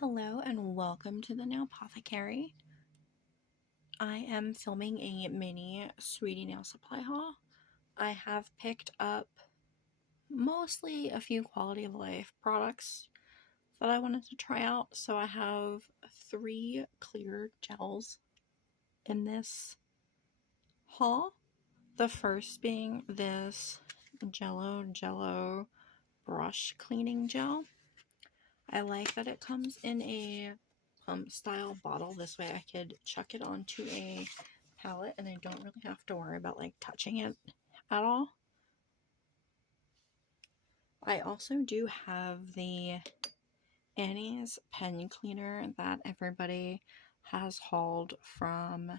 Hello and welcome to the Nail Apothecary. I am filming a mini Sweetie Nail Supply haul. I have picked up mostly a few quality of life products that I wanted to try out. So I have 3 clear gels in this haul. The first being this Jello Jello brush cleaning gel. I like that it comes in a style bottle. This way I could chuck it onto a palette and I don't really have to worry about like touching it at all. I also do have the Annie's pen cleaner that everybody has hauled from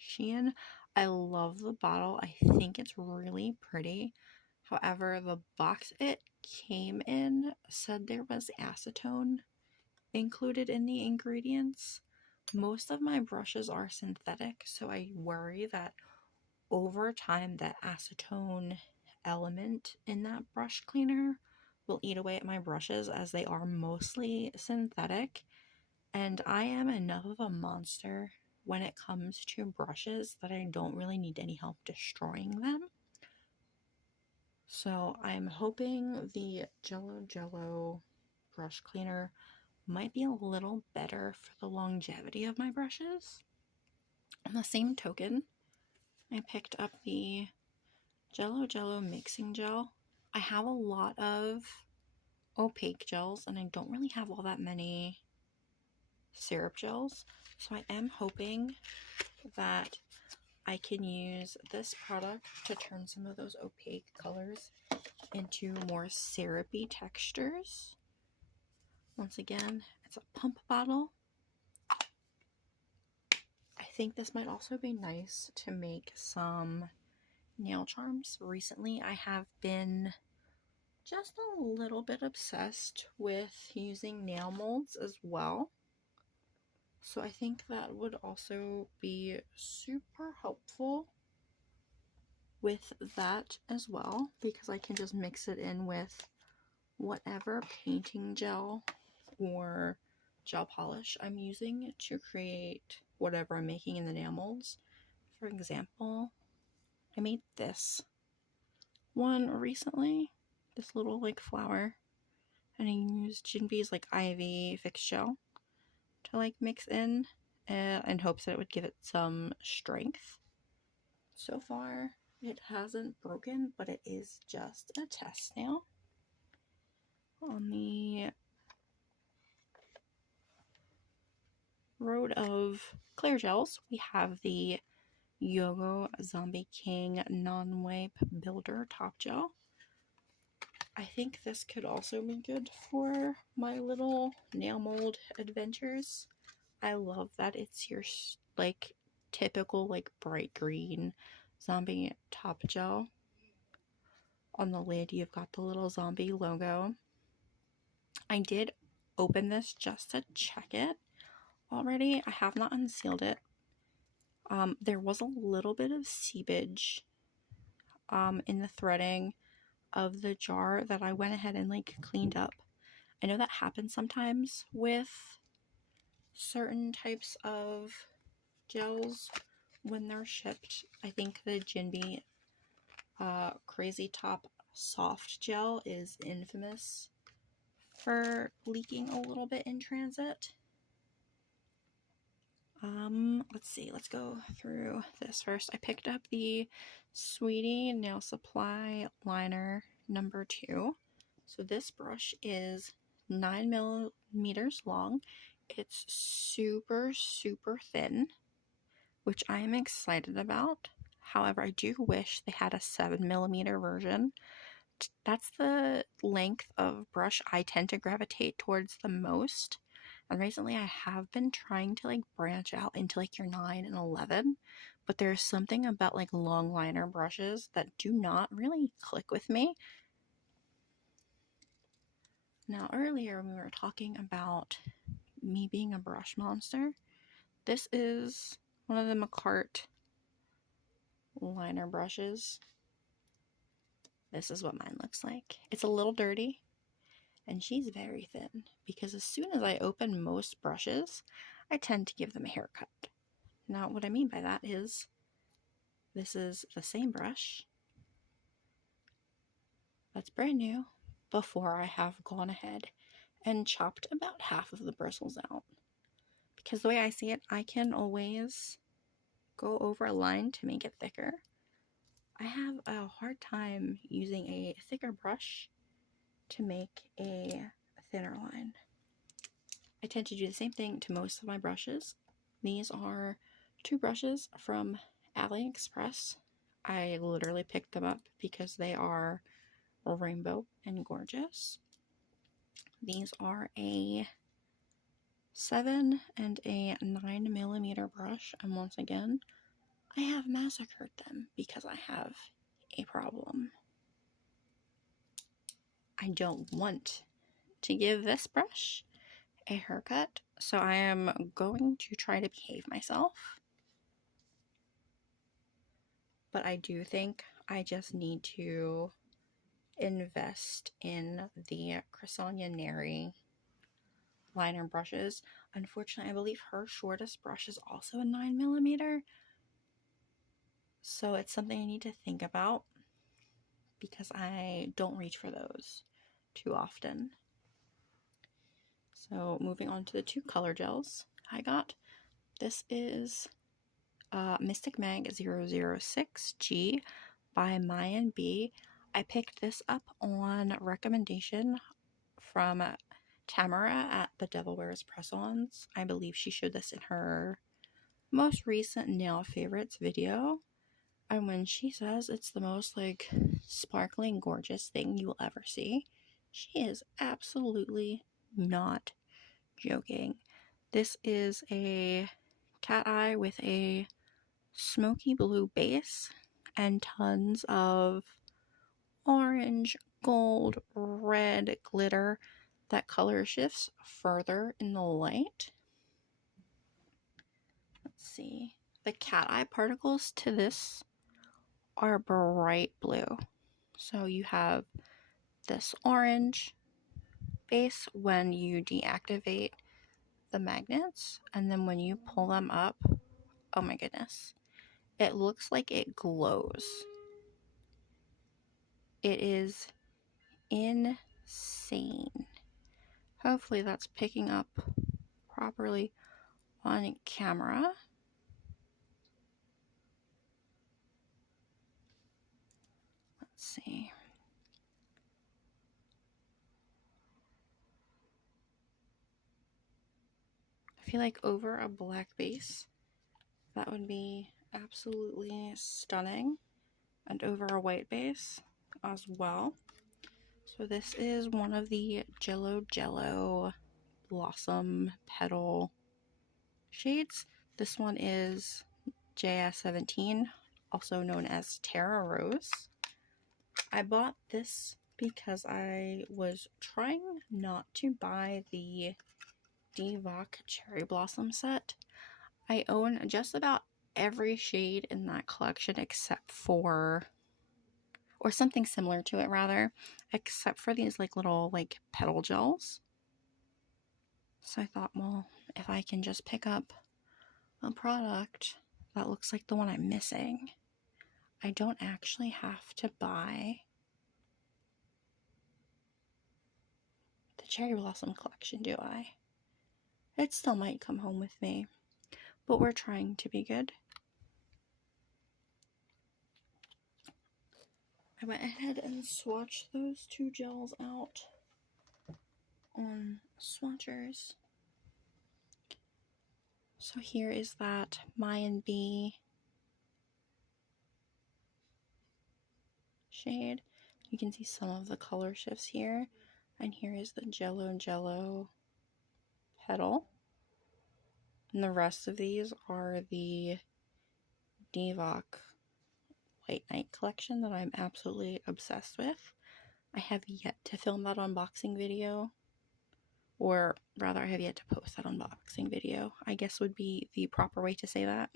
Shein. I love the bottle. I think it's really pretty. However, the box it came in said there was acetone included in the ingredients. Most of my brushes are synthetic, so I worry that over time that acetone element in that brush cleaner will eat away at my brushes, as they are mostly synthetic, and I am enough of a monster when it comes to brushes that I don't really need any help destroying them. So I'm hoping the Jello Jello brush cleaner might be a little better for the longevity of my brushes. On the same token, I picked up the Jello Jello mixing gel. I have a lot of opaque gels and I don't really have all that many syrup gels, so I am hoping that I can use this product to turn some of those opaque colors into more syrupy textures. Once again, it's a pump bottle. I think this might also be nice to make some nail charms. Recently, I have been just a little bit obsessed with using nail molds as well. So I think that would also be super helpful with that as well, because I can just mix it in with whatever painting gel or gel polish I'm using to create whatever I'm making in the nail molds. For example, I made this one recently, this little like flower, and I used Jinbee's like Ivy Fix Gel to like mix in in hopes that it would give it some strength. So far it hasn't broken, but it is just a test nail. On the road of clear gels, we have the Yogo Zombie King Non-Wipe Builder Top Gel. I think this could also be good for my little nail mold adventures. I love that it's your like typical like bright green zombie top gel. On the lid you've got the little zombie logo. I did open this just to check it already. I have not unsealed it. There was a little bit of seepage in the threading of the jar that I went ahead and like cleaned up. I know that happens sometimes with certain types of gels when they're shipped. I think the Jinbee Crazy Top Soft Gel is infamous for leaking a little bit in transit. Let's see, let's go through this first. I picked up the Sweetie Nail Supply Liner number 2. So this brush is 9 millimeters long. It's super, super thin, which I am excited about. However, I do wish they had a 7 millimeter version. That's the length of brush I tend to gravitate towards the most. And recently I have been trying to like branch out into like your 9 and 11, but there's something about like long liner brushes that do not really click with me. Now earlier when we were talking about me being a brush monster, this is one of the McCart liner brushes. This is what mine looks like. It's a little dirty, and she's very thin because as soon as I open most brushes, I tend to give them a haircut. Now, what I mean by that is this is the same brush that's brand new before I have gone ahead and chopped about half of the bristles out. Because the way I see it, I can always go over a line to make it thicker. I have a hard time using a thicker brush to make a thinner line. I tend to do the same thing to most of my brushes. These are 2 brushes from AliExpress. I literally picked them up because they are rainbow and gorgeous. These are a 7 and a 9mm brush, and once again, I have massacred them because I have a problem. I don't want to give this brush a haircut, so I am going to try to behave myself. But I do think I just need to invest in the Cressogna Neri liner brushes. Unfortunately, I believe her shortest brush is also a 9mm, so it's something I need to think about because I don't reach for those too often. So moving on to the 2 color gels I got. This is Mystic Mag 006G by Mayan B. I picked this up on recommendation from Tamara at The Devil Wears Press-Ons. I believe she showed this in her most recent nail favorites video. And when she says it's the most like sparkling gorgeous thing you will ever see, she is absolutely not joking. This is a cat eye with a smoky blue base and tons of orange, gold, red glitter that color shifts further in the light. Let's see. The cat eye particles to this are bright blue. So you have this orange base when you deactivate the magnets, and then when you pull them up, oh my goodness, it looks like it glows. It is insane. Hopefully that's picking up properly on camera. Let's see. I feel like over a black base, that would be absolutely stunning, and over a white base as well. So this is one of the Jello Jello Blossom Petal shades. This one is JS17, also known as Terra Rose. I bought this because I was trying not to buy the Divock Cherry Blossom set. I own just about every shade in that collection except for, or something similar to it rather, except for these like little like petal gels. So I thought, well, if I can just pick up a product that looks like the one I'm missing, I don't actually have to buy the Cherry Blossom collection, do I? It still might come home with me, but we're trying to be good. I went ahead and swatched those 2 gels out on swatchers. So here is that Mayan B shade. You can see some of the color shifts here. And here is the Jello Jello petal. And the rest of these are the Divock White Night collection that I'm absolutely obsessed with. I have yet to film that unboxing video, or rather I have yet to post that unboxing video, I guess would be the proper way to say that.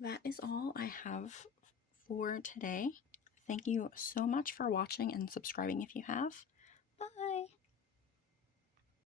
That is all I have for today. Thank you so much for watching and subscribing if you have. Bye!